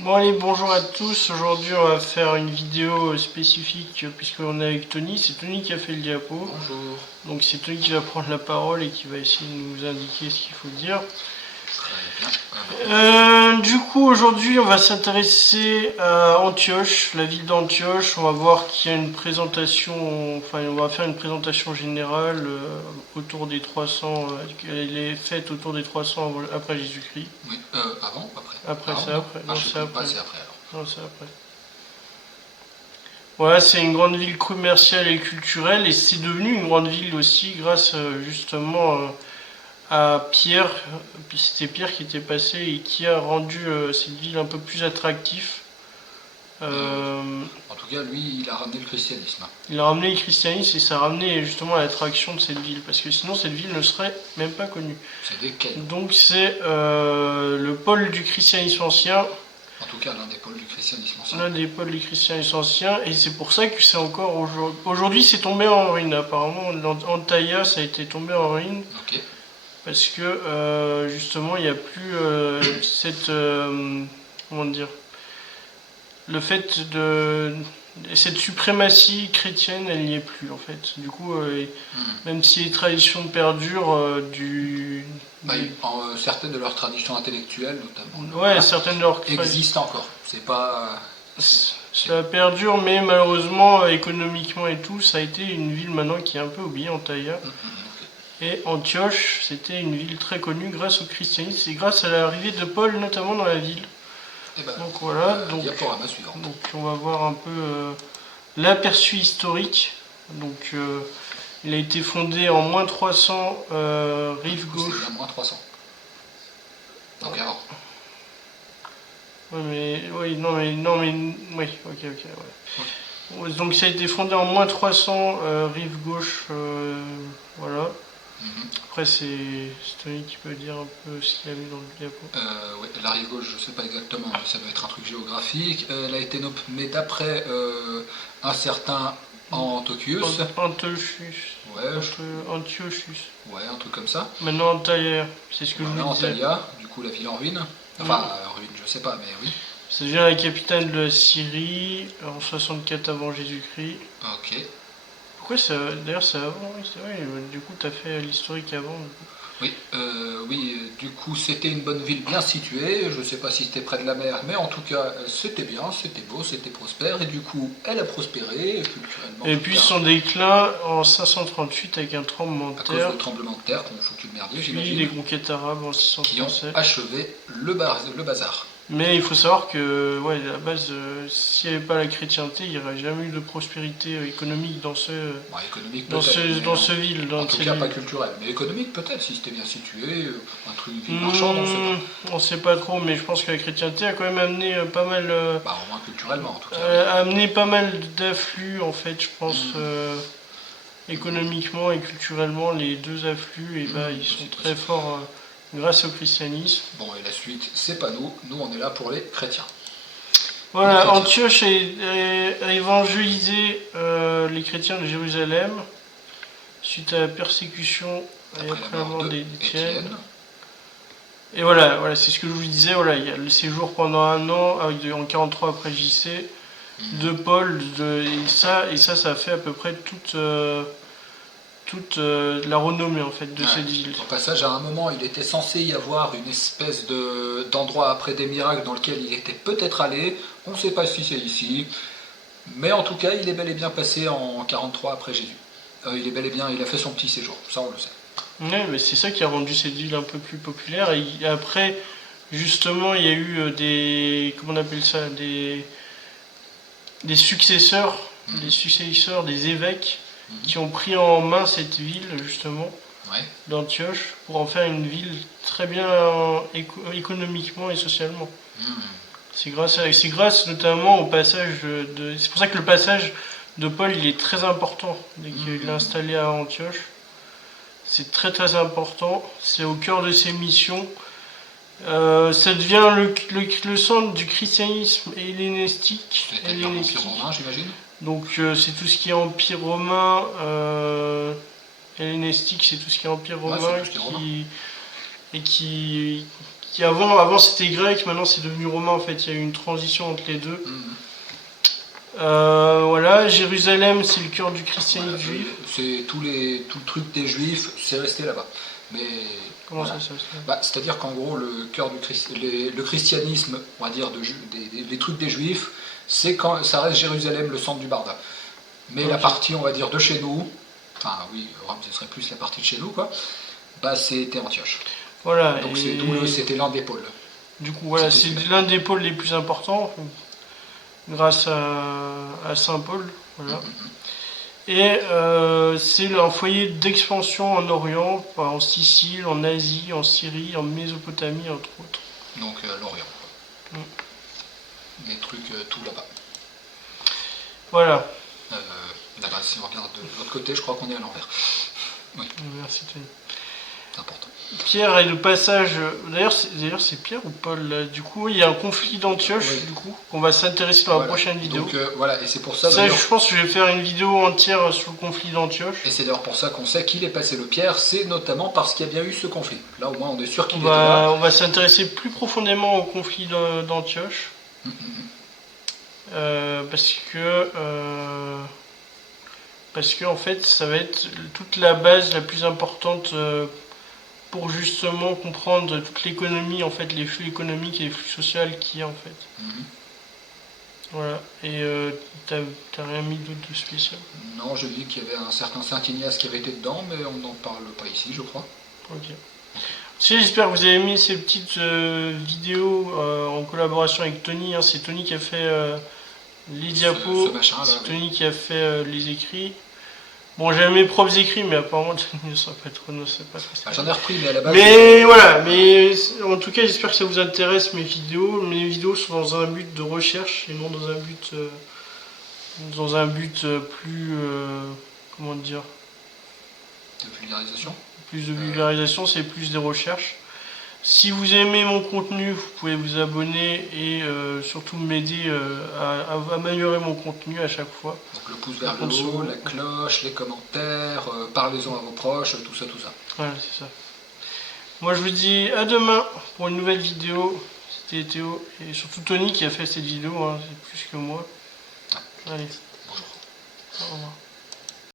Bon allez, bonjour à tous. Aujourd'hui on va faire une vidéo spécifique puisqu'on est avec Tony. C'est Tony qui a fait le diapo. Bonjour. Donc c'est Tony qui va prendre la parole et qui va essayer de nous indiquer ce qu'il faut dire. Très bien. Du coup aujourd'hui on va s'intéresser à Antioche, la ville d'Antioche. On va voir qu'il y a une présentation, enfin on va faire une présentation générale autour des 300, elle est faite autour des 300 après Jésus-Christ. Oui, avant, après. Après Avant, c'est non après. Ah, Non je sais c'est plus. après. C'est après alors. Non c'est après. Voilà, c'est une grande ville commerciale et culturelle et c'est devenu une grande ville aussi grâce justement à Pierre. C'était Pierre qui était passé et qui a rendu cette ville un peu plus attractive. En tout cas, lui, il a ramené le christianisme. Il a ramené le christianisme et ça a ramené justement l'attraction de cette ville parce que sinon cette ville ne serait même pas connue. C'est desquels? Donc c'est le pôle du christianisme ancien. En tout cas, l'un des pôles du christianisme ancien. L'un des pôles du christianisme ancien et c'est pour ça que c'est encore aujourd'hui c'est tombé en ruine apparemment. Antalya ça a été tombé en ruine. Ok. Parce que justement il n'y a plus cette comment dire, le fait de cette suprématie chrétienne, elle n'y est plus en fait. Du coup, même si les traditions perdurent Certaines de leurs traditions intellectuelles, notamment. ouais, certaines de leurs existent encore. C'est pas. Ça perdure, mais malheureusement, économiquement et tout, ça a été une ville maintenant qui est un peu oubliée, Antalya. Et Antioche, c'était une ville très connue grâce au christianisme et grâce à l'arrivée de Paul, notamment dans la ville. Donc voilà, donc on va voir un peu l'aperçu historique. Donc il a été fondé en moins 300 rive gauche. C'est moins 300. Donc avant. Oui, mais oui, oui, ok, ouais. Donc ça a été fondé en moins 300 rive gauche, voilà. Après, c'est Tony qui peut dire un peu ce qu'il a mis dans le diapo. Oui, la rive gauche, je ne sais pas exactement, mais ça doit être un truc géographique. Elle a été nommée d'après un certain Antiochus. Antiochus. Ouais. Antiochus. Ouais, un truc comme ça. Maintenant Antalya, c'est ce que je vous disais. Antalya, du coup la ville en ruine. Enfin, en ruine, je sais pas, mais oui. Ça devient la capitale de la Syrie en 64 avant Jésus-Christ. Ok. Pourquoi ça. D'ailleurs, c'est avant, oui, c'est vrai. Du coup, t'as fait l'historique avant. Oui, du coup, c'était une bonne ville bien située. Je ne sais pas si c'était près de la mer, mais en tout cas, c'était bien, c'était beau, c'était prospère. Et du coup, elle a prospéré culturellement. Et puis son déclin en 538 avec un tremblement de terre. À cause du tremblement de terre qu'on foutu le merdier, j'imagine. Puis les conquêtes arabes en 637. Qui ont achevé le bazar. Mais il faut savoir que, ouais, à la base, s'il n'y avait pas la chrétienté, il n'y aurait jamais eu de prospérité économique dans ce ville. En tout cas, pas culturel. Mais économique, peut-être, si c'était bien situé, un truc marchand, on sait pas. On sait pas trop, mais je pense que la chrétienté a quand même amené pas mal. Au moins culturellement, en tout cas. Amené pas mal d'afflux, en fait, je pense. Économiquement et culturellement, les deux afflux, ils sont très forts. Grâce au christianisme. Bon, et la suite, c'est pas nous. Nous, on est là pour les chrétiens. Voilà, Antioche a évangélisé les chrétiens de Jérusalem suite à la persécution et après la mort d'Étienne. Et voilà, c'est ce que je vous disais. Voilà, il y a le séjour pendant un an, en 43 après JC, de Paul, et ça a fait à peu près toute la renommée en fait de cette ville. Au passage, à un moment, il était censé y avoir une espèce d'endroit après des miracles dans lequel il était peut-être allé. On ne sait pas si c'est ici, mais en tout cas, il est bel et bien passé en 43 après Jésus. Il a fait son petit séjour, ça on le sait. Oui, mais c'est ça qui a rendu cette ville un peu plus populaire. Et après, justement, il y a eu comment on appelle ça, des successeurs, des évêques qui ont pris en main cette ville justement d'Antioche pour en faire une ville très bien économiquement et socialement. C'est grâce notamment au passage c'est pour ça que le passage de Paul il est très important dès qu'il est installé à Antioche. C'est très très important, c'est au cœur de ses missions. Ça devient le centre du christianisme hellénistique. L'Empire romain, j'imagine. Donc c'est tout ce qui est empire romain, hellénistique, c'est tout ce qui est empire romain qui qui avant c'était grec, maintenant c'est devenu romain en fait. Il y a eu une transition entre les deux. Voilà, Jérusalem, c'est le cœur du christianisme juif. C'est tout le truc des juifs, c'est resté là-bas. Mais comment voilà. ça c'est-à-dire qu'en gros, le cœur du le christianisme, on va dire, des trucs des juifs, c'est quand ça reste Jérusalem, le centre du Barda. Mais la partie, on va dire, de chez nous, enfin oui, Rome, ce serait plus la partie de chez nous, quoi. C'était Antioche. Voilà. Donc c'était l'un des pôles. Du coup, voilà, c'est l'un des pôles les plus importants, grâce à Saint-Paul. Voilà. Et c'est un foyer d'expansion en Orient, en Sicile, en Asie, en Syrie, en Mésopotamie, entre autres. Donc l'Orient. Les trucs, tout là-bas. Voilà. Là-bas, si on regarde de l'autre côté, je crois qu'on est à l'envers. Oui. Merci Tony. C'est important. Pierre est le passage. D'ailleurs, c'est Pierre ou Paul là. Du coup, il y a un conflit d'Antioche, du coup, qu'on va s'intéresser dans la prochaine vidéo. Donc voilà, et c'est pour ça. Je pense que je vais faire une vidéo entière sur le conflit d'Antioche. Et c'est d'ailleurs pour ça qu'on sait qu'il est passé le Pierre, c'est notamment parce qu'il y a bien eu ce conflit. Là, au moins, on est sûr qu'il était là. On va s'intéresser plus profondément au conflit d'Antioche. Parce que en fait, ça va être toute la base la plus importante pour justement comprendre toute l'économie, en fait, les flux économiques et les flux sociaux qu'il y a en fait. Voilà. Et t'as rien mis d'autre de spécial? Non, je dis qu'il y avait un certain Saint-Ignace qui avait été dedans, mais on n'en parle pas ici, je crois. Ok. J'espère que vous avez aimé ces petites vidéos en collaboration avec Tony. Hein. C'est Tony qui a fait les diapos, c'est Tony qui a fait les écrits. Bon, j'avais mes propres écrits, mais apparemment, Tony ne sait pas trop. J'en ai repris, mais à la base. Mais voilà, mais en tout cas, j'espère que ça vous intéresse mes vidéos. Mes vidéos sont dans un but de recherche et non dans un but plus. Comment dire? De vulgarisation. Plus de vulgarisation, c'est plus des recherches. Si vous aimez mon contenu, vous pouvez vous abonner et surtout m'aider à améliorer mon contenu à chaque fois. Donc le pouce vers le haut, la cloche, les commentaires, parlez-en à vos proches, tout ça. Voilà, c'est ça. Moi je vous dis à demain pour une nouvelle vidéo. C'était Théo et surtout Tony qui a fait cette vidéo, hein, c'est plus que moi. Allez. Bonjour. Au revoir.